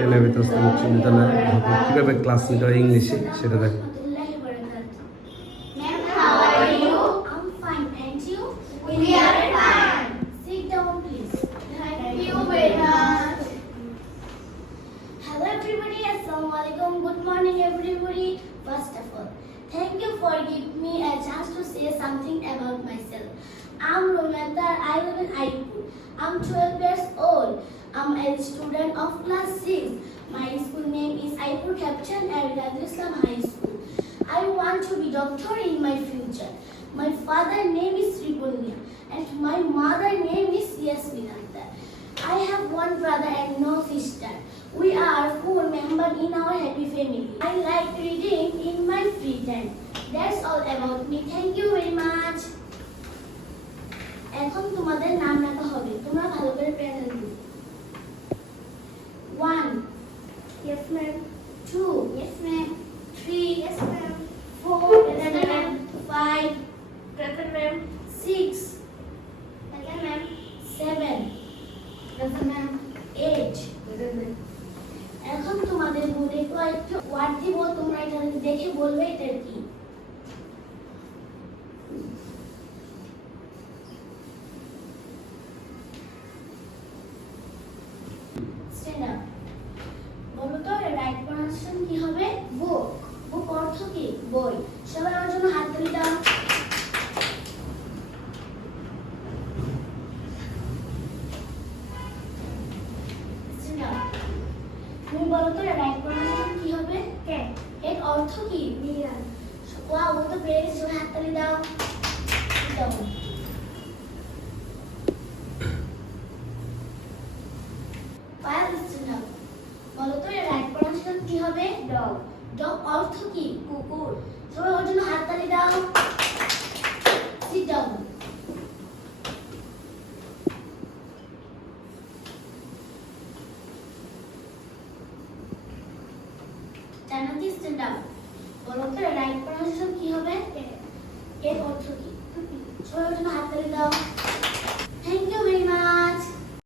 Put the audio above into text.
কেনের ভিতর উচ্চ বিদ্যালয়ে কীভাবে ক্লাস নিতে হয় ইংলিশে সেটা দেখো. Thank you. For giving me a chance to say something about myself. I'm Romanta. I live in Aipur. I'm 12 years old. I'm a student of class 6. My school name is Aipur Captain Aridal Islam High School. I want to be doctor in my future. My father name is Sripunya and my mother name is Yasminata. I have one brother and no sister. We are four members in our happy family. I like reading in my free time. That's all about me. Thank you very much. এখন তোমাদের নাম রাখা হবে তোমরা ভালো করে present দিও One Yes, ma'am. Two Yes, ma'am. Three Yes, ma'am. Four Present, ma'am. Five Present, ma'am. Six Second, ma'am. Seven Present, ma'am. Eight Present, ma'am. এখন তোমাদের বোর্ডে কয়েকটা ওয়ার্ড দিব তোমরা এটা দেখে বলবে এটা কি Up. বলো তো রাইট প্রনাউন্সিয়েশন কি হবে? বুক বুক অর্থ কি? বই। সবাই আমার জন্য হাত দাও। তুমি বলো তো রাইট প্রনাউন্সিয়েশন কি হবে? Cat. এর অর্থ কি. ওয়াও তো পেরে গেছে, সবাই হাত দাও। দাও পায়েল স্ট্যান্ড আপ বলো তো এর রাইট কি হবে? Dog. ডগ অর্থ কি? কুকুর। সবাই ওর জন্য দাও। সিট ডাউন জানাতি স্ট্যান্ড আপ বলো তো রাইট প্রনাউন্সিয়েশন কি হবে? এর অর্থ কি? সবাই ওর জন্য হাত তালি দাও।